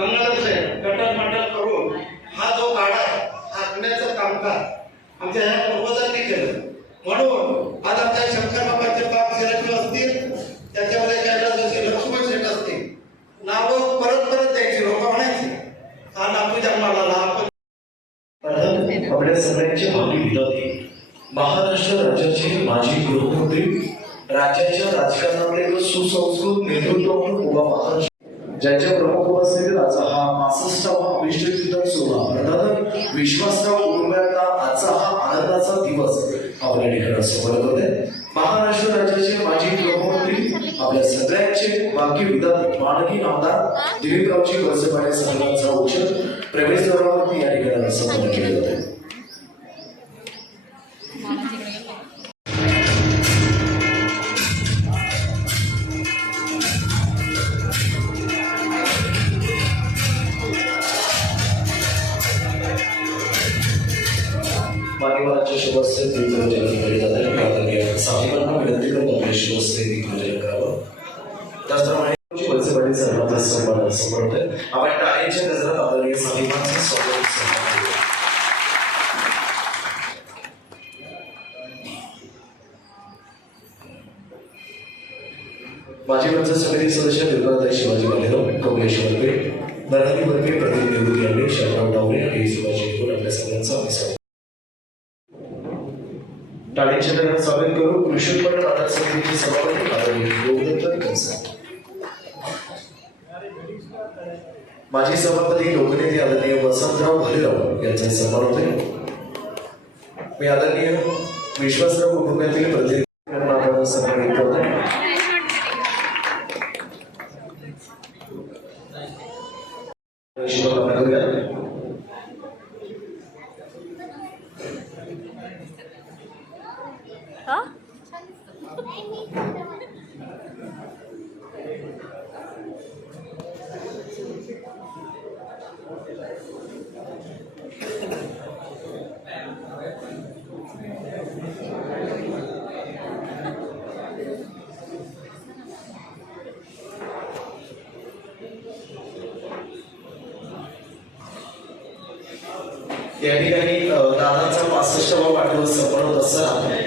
कमलाचे गटल मंडल करून हा जो गाडा आहे हा आखण्याचं कामकाज आमच्या ह्या पूर्वजांनी केलं. म्हणून आज आमच्या शंकर बाबांचे पाप शिराजी असतील त्याच्यामध्ये कैलास जोशी लक्ष्मण शेठ असतील नावं परत परत द्यायची लोक म्हणायची हा नातू जन्माला आला. आपण प्रथम आपल्या सगळ्यांचे भावी विनोदी महाराष्ट्र राज्याचे माजी गृहमंत्री राज्याच्या राजकारणातले सुसंस्कृत नेतृत्व म्हणून उभा महाराष्ट्र ज्यांच्या प्रमुख उपस्थितीत हा पासष्टावा अभिष्ट चिंतन सोहळा अर्थात विश्वासराव कुटुंबियांना आजचा हा आनंदाचा दिवस आपल्या ठिकाणी समोर होते महाराष्ट्र राज्याचे माजी गृहमंत्री आपल्या सगळ्यांचे बाकी विधान मानकी आमदार दिलीपरावजी वळसे पाटील साहेबांचा उच्च प्रवेशद्वारावरती या ठिकाणी संपन्न केले होते मान्यवरांच्या केले जाते साहेबांना विनंती करावं त्याचप्रमाणे सन्मान आपण टाळ्यांच्या गजरात साहेबांचं स्वागत सन्मान माजी पंचायत समिती सदस्य दुर्गाताई शिवाजी मालेराव कमलेश वर्गे नरहरी वर्गे प्रदीप यांनी डावरे आणि शिवाजी आपल्या स्वागत टाळीच्या गजरात स्वागत करू कृषी उत्पन्न बाजार समितीचे सभापती आदरणीय योगदत्त कंसाळ माजी सभापती लोकनेते आदरणीय वसंतराव भालेराव यांचा सन्मान होते मी आदरणीय विश्वासराव कुटुंबातील प्रतिनिधी आपण सन्मानित करतो शुभकामना करूया या ठिकाणी दादाचा पासष्टावा वाढदिवस संपन्न होत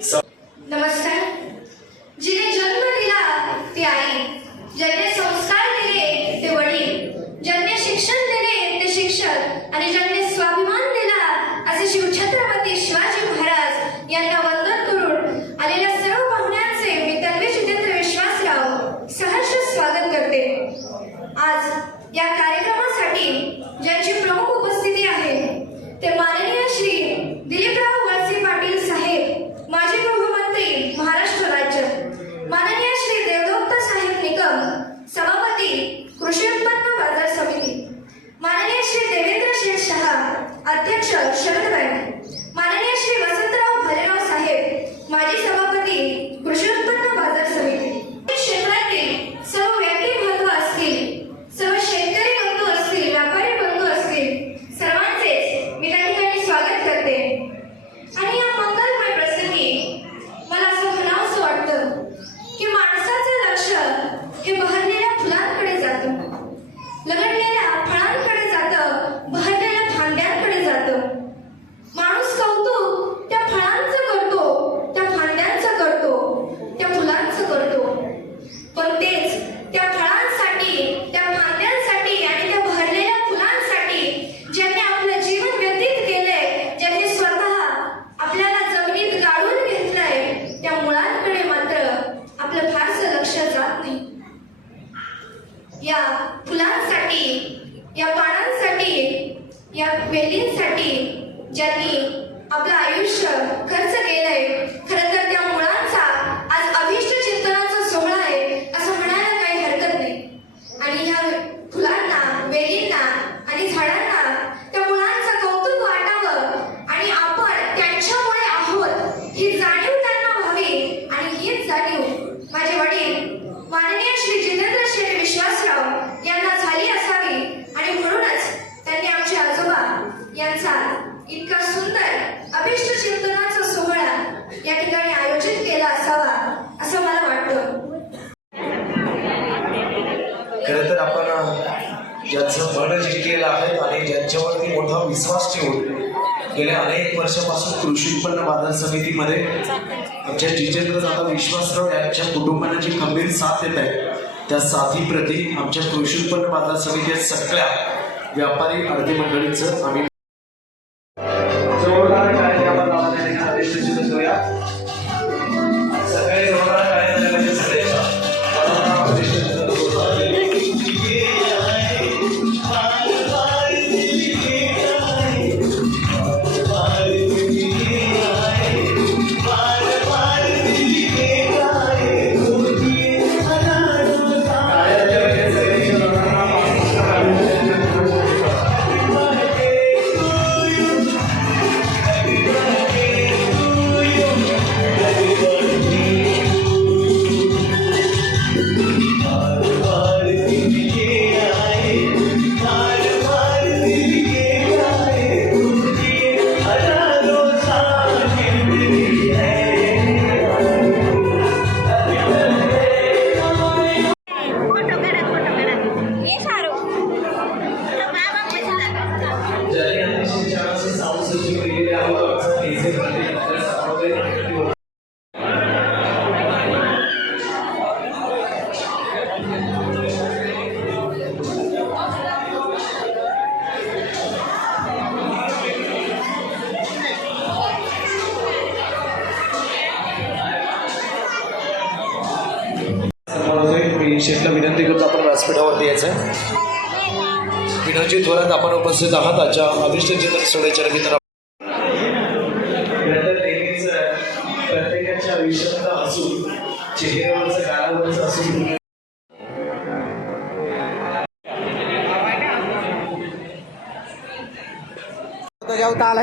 So अध्यक्ष या वेलींसाठी ज्यांनी आपलं आयुष्य खर्च केलंय खरं तर त्या मुळांचा आज अभिष्ट चिंतनाचा सोहळा आहे असं म्हणायला काही हरकत नाही. आणि ह्या फुलांना वेलींना आणि झाडांना त्या मुळांचं कौतुक वाटावं आणि आपण त्यांच्यामुळे आहोत ही जाणीव त्यांना व्हावी आणि हीच जाणीव माझे वडील माननीय श्री जितेंद्र शेठ विश्वासराव यांना झाली असावी आणि म्हणूनच त्यांनी आमचे आजोबा यांचा इतका सुंदर अभिष्ट चिंतनाचा सोहळा या ठिकाणी खरं तर आपण ज्यांचं मन जिंकलेलं आहे आणि ज्यांच्यावरती मोठा विश्वास ठेवून गेल्या अनेक वर्षापासून कृषी उत्पन्न बाजार समितीमध्ये आमच्या जितेंद्र दादा विश्वासराव यांच्या कुटुंबाने जी खंबीर साथ देत आहे त्या साथीप्रती आमच्या कृषी उत्पन्न बाजार समितीत सगळ्या व्यापारी आरती मंडळींचं आम्ही मी शेठला विनंती करतो आपण व्यासपीठावरती यायचं विनोदजी थोरात आपण उपस्थित आहात. आजच्या अभिष्ट चित्र सोडायच्या निमित्तानं खरं नेहमीच प्रत्येकाच्या आयुष्यात असून चेहऱ्यावरचं गालावरचं असून तो जेवता आला